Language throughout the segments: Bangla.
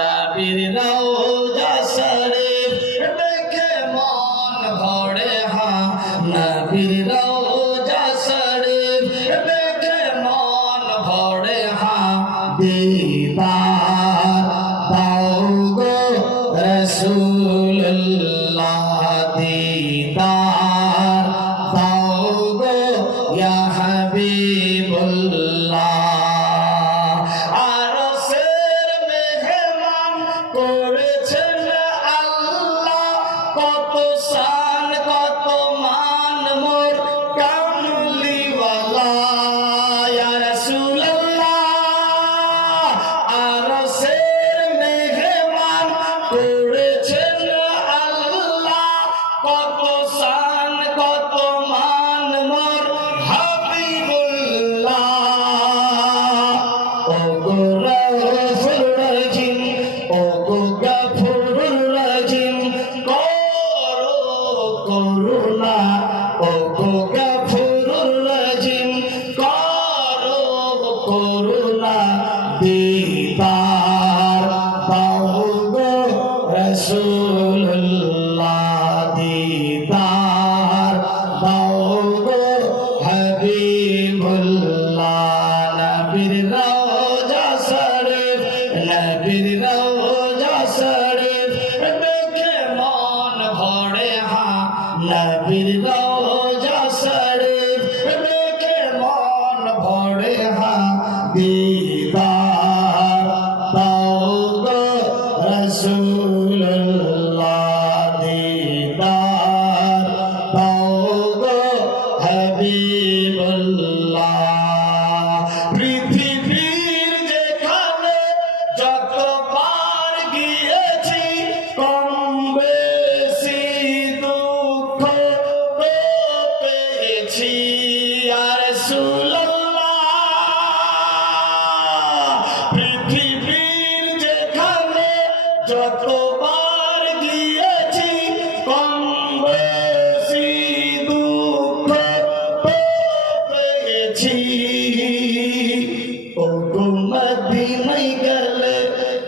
নবীর রওজা শরীফ দেখে মন ভরে নবীর রওজা শরীফ দেখে মন ভরে দিদার পাও গো রাসূলুল্লাহ দিদার পাও গো ইয়া হাবিবুল্লাহ করেছেন আল্লাহ কত শান কত মান মোর কামলিওয়ালা ইয়া রাসূলুল্লাহ আরশের মেহমান করেছেন আল্লাহ কত শান কত মান মোর হাবিবুল্লাহ ও গো রাসূল রাহিম ও গো গফুরুর রহিম করো করুণা ও গো গফুরুর রহিম করো করুণা দিদার পাও গো রাসূলুল্লাহ দিদার পাও গো হাবিবুল্লাহ নবীর রওজা শরীফ নবীর রওজা শরীফ দেখে মন ভরে নবীর রওজা শরীফ দেখে মন ভরে দিদার পাও গো রাসূলুল্লাহ দিদার পাও গো হাবিবুল্লাহ পৃথিবীর যেখানে যতবার গিয়েছি কম বেশি দুঃখ পেয়েছি ইয়া রাসূলুল্লাহ পৃথিবীর যেখানে যতবার গিয়েছি কম বেশি দুঃখ পেয়েছি ও গো মদিনায় গেলে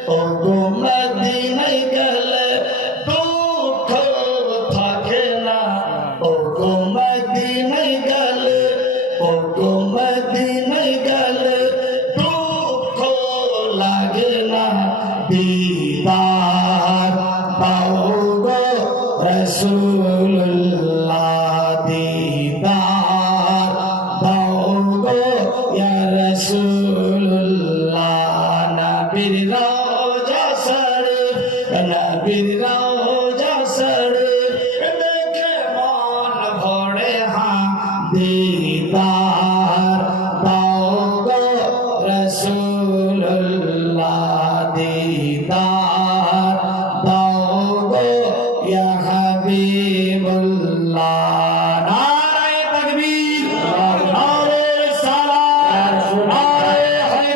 ও গো মদিনায় গেলে দুঃখ থাকে না ও গো মদিনায় গেলে ও গো মদিনায় গেলে দুঃখ লাগে না দিদার পাও গো রাসূলুল্লাহ দিদার পাও গো ইয়া রাসূলুল্লাহ নবীর রওজা শরীফ নবীর রওজা শরীফ দেখে মন ভরে দিদার পাও গো রাসূলুল্লাহ দিদার পাও গো ইয়া হাবিবুল্লাহ